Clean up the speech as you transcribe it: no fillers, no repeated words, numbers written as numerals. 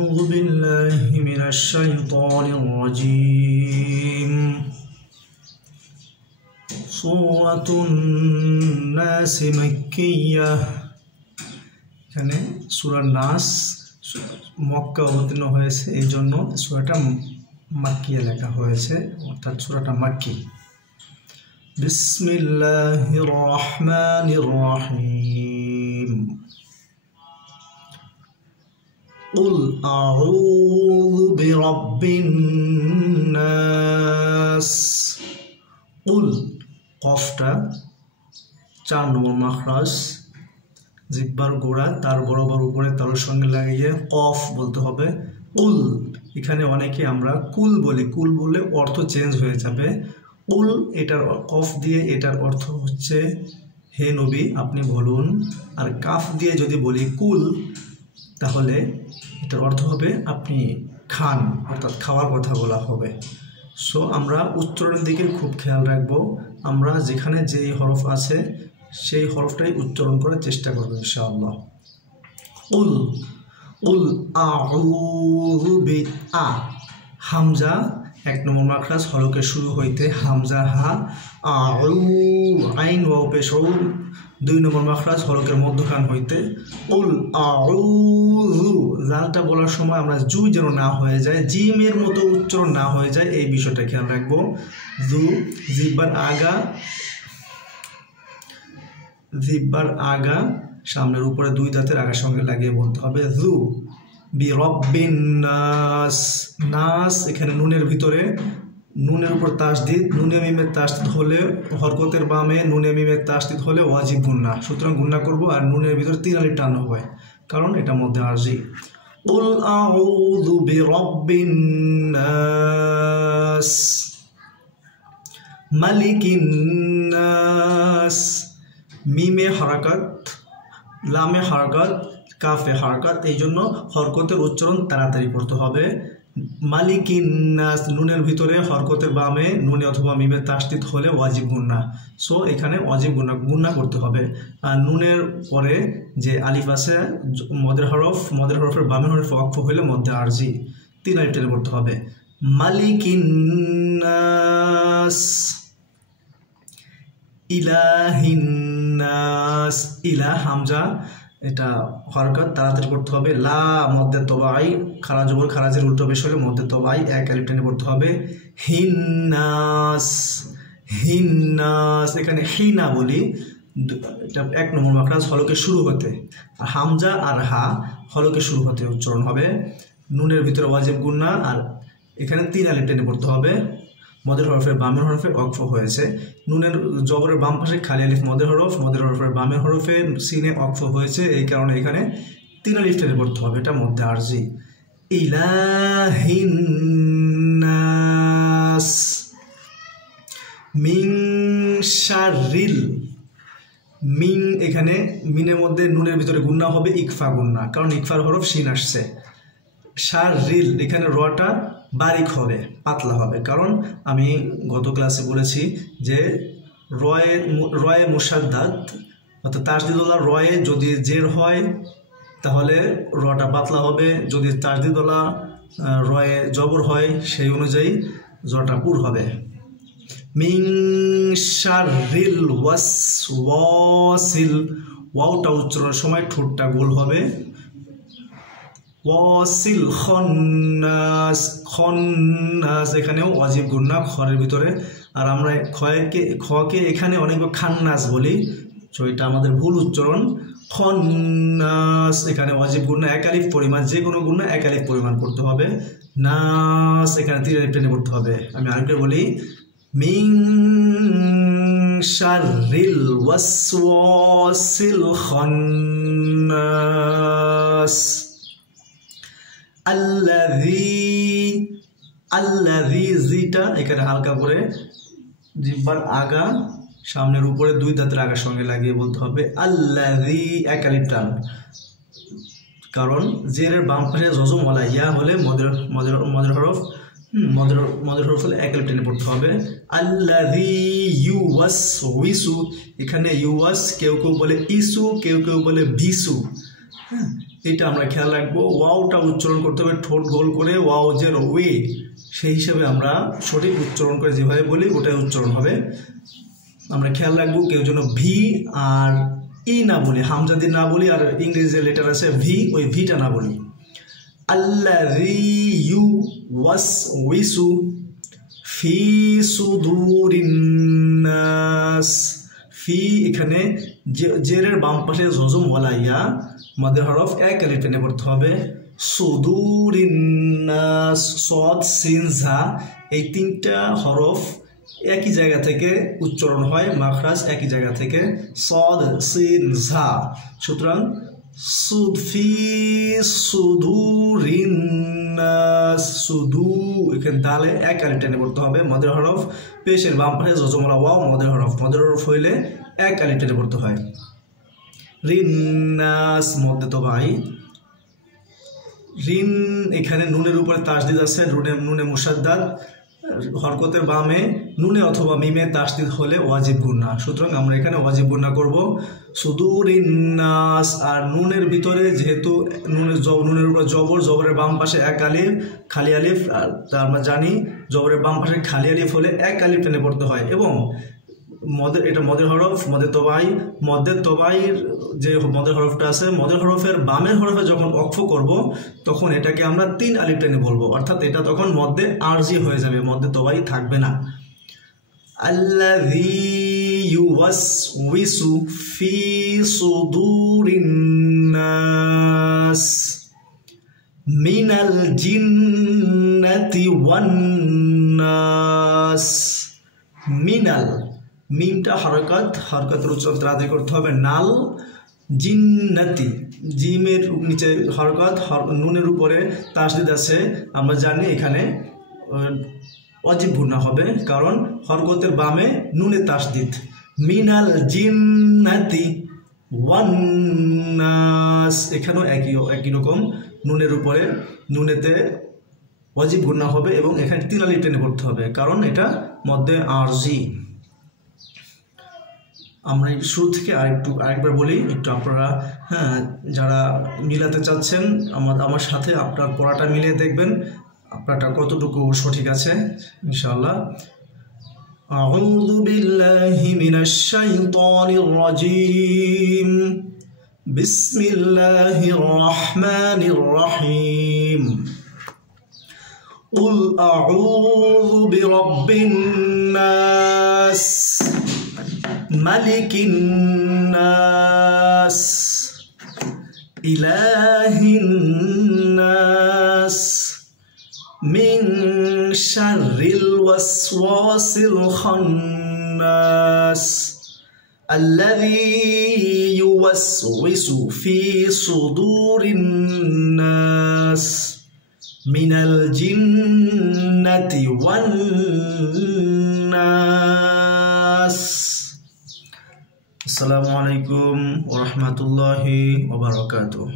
أعوذ بالله من الشيطان الرجيم سورة الناس مكية এখানে সূরা নাস মক্কা অবতীর্ণ হয়েছে এই জন্য সূরাটা মাক্কিয়া লেখা হয়েছে অর্থাৎ সূরাটা মাক্কি বিসমিল্লাহির রহমানির রহিম قل أعوذ برب الناس قل قفটা 4 নম্বর মাখরাজ জিহ্বার গোড়া তার বরাবর উপরে তার সঙ্গে লাগিয়ে কফ বলতে হবে কুল এখানে অনেকে আমরা কুল বলি কুল বললে অর্থ চেঞ্জ হয়ে যাবে কুল এটার কফ দিয়ে এটার অর্থ হচ্ছে হে নবী আপনি বলুন আর কাফ দিয়ে যদি বলি কুল তাহলে এটার অর্থ হবে আপনি খান অর্থাৎ খাওয়ার কথা বলা হবে সো আমরা উচ্চারণের দিকে খুব খেয়াল রাখবো আমরা যেখানে যে হরফ আছে সেই হরফটাই উচ্চারণ করার চেষ্টা করব ইনশাআল্লাহ কুল কুল আউযু বি আ হামজা 1 নম্বর মাখরাজ হলকে শুরু হইতে হামজা হা আউ আইন ওয়া পেশ 2 নম্বর মাখরাজ হলকের মধ্যখান হইতে কুল আউযু জালটা বলার সময় আমরা জু যেন না হয়ে যায় জিমের মতো উচ্চারণ না হয়ে যায় এই বিষয়টা খেয়াল রাখবো জু জিহ্বার আগা সামনের উপরে 2 দাঁতের আগার সঙ্গে লাগিয়ে বলতে হবে জু বি রব্বিন নাস নাস এখানে নুনের ভিতরে নুনের উপর তাসদিদ নুনে মিমের তাসদিদ হলে হরকতের বামে নুনে মিমের তাসদিদ হলে ওয়াজিব গুন্না সুতরাং গুন্না করব আর নুনের ভিতরে 3 আলিফ টান হবে কারণ এটা মধ্যে আরজি কুল আউযু বিরাব্বিন নাস মালিকিন নাস মিমে হারাকাত লামে হারাকাত কাফে হারাকাত এই জন্য হরকতের উচ্চারণ তাড়াতাড়ি করতে হবে মালিকিন নাস নুনের ভিতরে হরকতের বামে নুনে অথবা মিমে তাসদিদ হলে ওয়াজিব গুন্না সো এখানে ওয়াজিব গুন্না করতে হবে আর নুনের পরে যে আলিফ আছে মদের হরফের বামে হরফে ওয়াকফ হলে মধ্যে আরজি 3 আলিফ টেনে পড়তে হবে মালিকিন নাস ইলাহিন নাস ইলা হামজা এটা হরকত তাড়াতাড়ি করতে হবে লা মধ্যে তবাই খারা জবর খারাজের উল্টো পেশ হলে মধ্যে তবাই 1 আলিফ টেনে পড়তে হবে হিন্নাস হিন্নাস এখানে হিনা বলি এটা 1 নম্বর মাখরাজ হলকে শুরু হতে আর হামজা আর হা হলকে শুরু হতে উচ্চারণ হবে নুনের ভিতরে ওয়াজিব গুন্না আর এখানে 3 আলিফ টেনে পড়তে হবে মদের হরফের বামের হরফে ওয়াকফ হয়েছে নুনের জবরের বাম পাশে খালি আলিফ মদের হরফের বামের হরফে সিনে ওয়াকফ হয়েছে এই কারণে এখানে 3 আলিফ টেনে পড়তে হবে এটা মধ্যে আরজি ইলাহিন নাস মিন শাররিল মিন এখানে মিনের মধ্যে নুনের ভিতরে গুন্না হবে ইকফা গুন্না কারণ ইকফার হরফ শিন আসছে শাররিল এখানে রটা বারিক হবে পাতলা হবে কারণ আমি গত ক্লাসে বলেছি যে রয়ে মুশাদ্দাদ অর্থাৎ তাসদিদুল্লাহ রয়ে যদি জের হয় তাহলে রটা পাতলা হবে যদি তাসদিদুল্লাহ রয়ে জবর হয় সেই অনুযায়ী জটা পুর হবে মিন শাররিল ওয়াসওয়াসিল ওয়াওটা উচ্চারণের সময় ঠোঁটটা গোল হবে ওয়াসিল খন্নাস খন্নাস এখানেও ওয়াজিব গুন্না খরের ভিতরে আর আমরা খকে এখানে অনেকবার খান্নাস বলি তো এটা আমাদের ভুল উচ্চারণ খন্নাস এখানে ওয়াজিব গুন্না 1 আলিফ পরিমাণ যে কোনো গুন্না 1 আলিফ পরিমাণ করতে হবে নাস এখানে 3 আলিফ টেনে করতে হবে আমি আরেকবার বলি মিন শাররিল ওয়াসওয়াসিল খন্নাস আল্লাযী জিটা এখানে হালকা করে জিহ্বার আগা সামনের উপরে 2 দাঁতের আগার সঙ্গে লাগিয়ে বলতে হবে আল্লাযী 1 আলিফ টান কারণ জেরের বাম পাশে জজম ওয়ালা ইয়া হলে মদের হরফ মদের হরফ হলে 1 আলিফ টেনে পড়তে হবে আল্লাযী ইউওয়াসউইসু এখানে ইউওয়াস কেউ কেউ বলে ইসু কেউ কেউ বলে বিসু হ্যাঁ, এটা আমরা খেয়াল রাখবো। ওয়াওটা উচ্চারণ করতে হবে ঠোঁট গোল করে, ওয়াও যেন ওয়ে, সেই হিসাবে আমরা সঠিক উচ্চারণ করে যেভাবে বলি ওটাই উচ্চারণ হবে। আমরা খেয়াল রাখবো কেউ যেন ভি আর ই না বলি, হামজাদি না বলি, আর ইংরেজি যে লেটার আছে ভি, ওই ভিটা না বলি। আল্লাযী ইউওয়াসউইসু ফি সুদুরিন নাস। ফি এখানে জেরের বাম পাশে জজম ওয়ালাইয়া মাদের হরফ এক আলিফ টেনে পড়তে হবে। সুদুরিন নাস, সদ সিন ঝা, এই তিনটা হরফ একই জায়গা থেকে উচ্চারণ হয়, মাখরাজ একই জায়গা থেকে, সদ সিন ঝা। সুতরাং সুদ ফি সুদুরিন নাস, সুদু এখানে দালে এক আলিফ টেনে পড়তে হবে। মদের হরফ পেশের বাম পাশে জজমলা ওয়াও মদের হরফ হইলে এক আলিফ টেনে পড়তে হয়। রিন নাস মধ্যে তো ভাই রিন, এখানে নুনের উপরে তাসদিদ আছে, নুনে মুসাদ্দাদ, হরকতের বামে নুনে অথবা মিমে তাসদিদ হলে ওয়াজিব গুন্না। সুতরাং আমরা এখানে ওয়াজিব গুন্না করব সুদুরিন নাস। আর নুনের ভিতরে যেহেতু নুনের উপরে জবরের বাম পাশে এক আলিফ খালি আলিফ, আর আমরা জানি জবরের বাম পাশে খালি আলিফ হলে এক আলিফ টেনে পড়তে হয়। এবং এটা মদের হরফ, মদের তবাইয়ের যে মদের হরফটা আছে, মদের হরফের বামের হরফে যখন ওয়াকফ করব তখন এটাকে আমরা 3 আলিফ টেনে বলবো, অর্থাৎ এটা তখন মধ্যে আরজি হয়ে যাবে, মধ্যে তবাই থাকবে না। আল্লাযী ইউওয়াসউইসু ফি সুদুরিন নাস মিনাল জিন্নাতি ওয়ান নাস। মিনাল, মিমটা হরকতের উচ্চারণ তাড়াতাড়ি করতে হবে। নাল, জিন্নাতি, জিমের নিচে হরকত, নুনের উপরে তাসদিদ আছে, আমরা জানি এখানে ওয়াজিব গুন্না হবে, কারণ হরকতের বামে নুনে তাসদিদ। মিনাল জিন্নাতি ওয়ান নাস, এখানেও একই রকম নুনের উপরে নুনেতে ওয়াজিব গুন্না হবে এবং এখানে 3 আলিফ টেনে পড়তে হবে, কারণ এটা মধ্যে আরজি। আমরা শুরু থেকে আরেকবার বলি, একটু আপনারা যারা মিলাতে চাচ্ছেন আমার সাথে আপনার পড়াটা মিলিয়ে দেখবেন আপনারটা কতটুকু সঠিক আছে ইনশাআল্লাহ। আউযু বিল্লাহি মিনাশ শাইতানির রাজীম, বিসমিল্লাহির রহমানির রহিম। কুল আউযু বিরাব্বিন নাস মালিকিন নাস ইলাহিন নাস মিন শাররিল ওয়াসওয়াসিল খান্নাস আল্লাযী ইউওয়াসউইসু ফি সুদুরিন নাস মিনাল জিন্নাতি ওয়ান নাস। আসসালামু আলাইকুম ওয়া রাহমাতুল্লাহি ওয়া বারাকাতুহু।